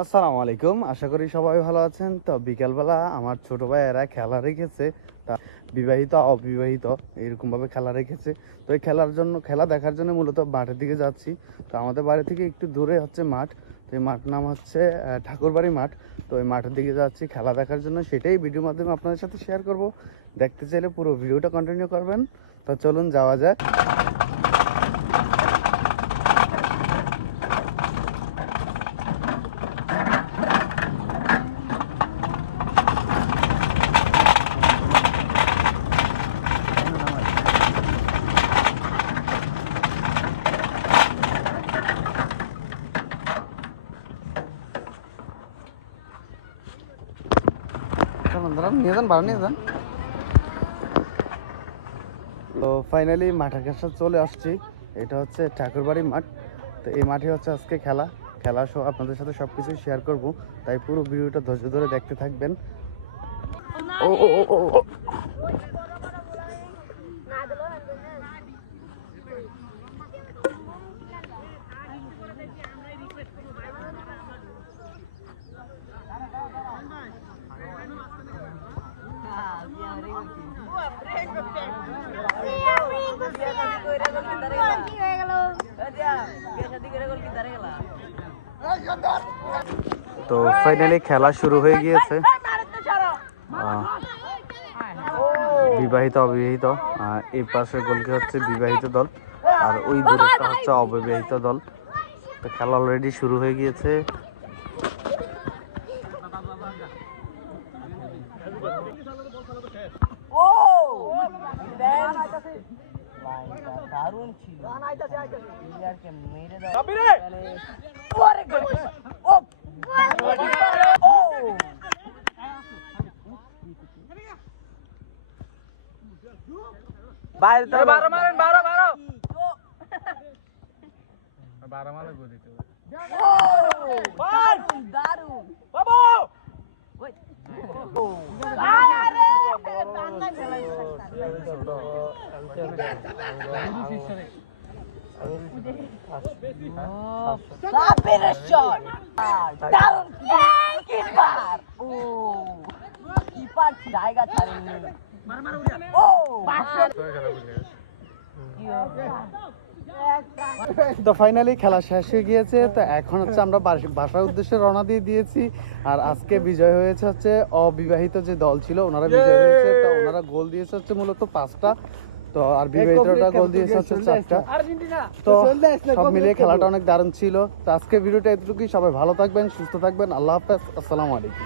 আসসালামু আলাইকুম, আশা করি সবাই ভালো আছেন। তো বিকালবেলা আমার ছোট ভাইয়েরা খেলা রেখেছে, তা বিবাহিত অবিবাহিত এরকমভাবে খেলা রেখেছে। তো এই খেলা দেখার জন্য মূলত মাঠের দিকে যাচ্ছি। তো আমাদের বাড়ি থেকে একটু দূরে হচ্ছে মাঠ। তো এই মাঠ নাম হচ্ছে ঠাকুরবাড়ি মাঠ। তো এই মাঠের দিকে যাচ্ছি খেলা দেখার জন্য, সেটাই ভিডিওর মাধ্যমে আপনাদের সাথে শেয়ার করব। দেখতে চাইলে পুরো ভিডিওটা কন্টিনিউ করবেন। তো চলুন যাওয়া যাক। নিয়ে যান, ভাড়া নিয়ে যান। তো ফাইনালি মাঠের কাছে চলে আসছি। এটা হচ্ছে ঠাকুরবাড়ি মাঠ। তো এই মাঠে হচ্ছে আজকে খেলা সহ আপনাদের সাথে সব কিছু শেয়ার করব, তাই পুরো ভিডিওটা ধৈর্য ধরে দেখতে থাকবেন। ও ও ও ও তো ফাইনালি খেলা শুরু হয়ে গিয়েছে। বিবাহিত অবিবাহিত, এই পাশে গোলকে হচ্ছে বিবাহিত দল, আর ওই দূরটা হচ্ছে অবিবাহিত দল। তো খেলা অলরেডি শুরু হয়ে গিয়েছে। দারুণ ছিল প্লেয়ারকে মেরে দাও। বাইরে তো 12 মারেন, 12 মারে গোল দিতে। দারুণ দারুণ বাবু। ওই আরে টান্না খেলাই সাপের শট দারুণ কিপার। ও কিপার জায়গা ছাড়েনি। ও তো ফাইনালি খেলা শেষ হয়ে গিয়েছে। তো এখন হচ্ছে আমরা বাসার উদ্দেশ্যে রওনা দিয়ে দিয়েছি। আর আজকে বিজয় হয়েছে হচ্ছে অবিবাহিত যে দল ছিল, ওনারা বিজয় হয়েছে। তো ওনারা গোল দিয়েছে হচ্ছে মূলত 5টা। তো আর বিবাহিতরা গোল দিয়েছে হচ্ছে 4টা। তো সব মিলিয়ে খেলাটা অনেক দারুণ ছিল। তো আজকে ভিডিওটা এতটুকুই। সবাই ভালো থাকবেন, সুস্থ থাকবেন। আল্লাহ হাফেজ, আসসালামু আলাইকুম।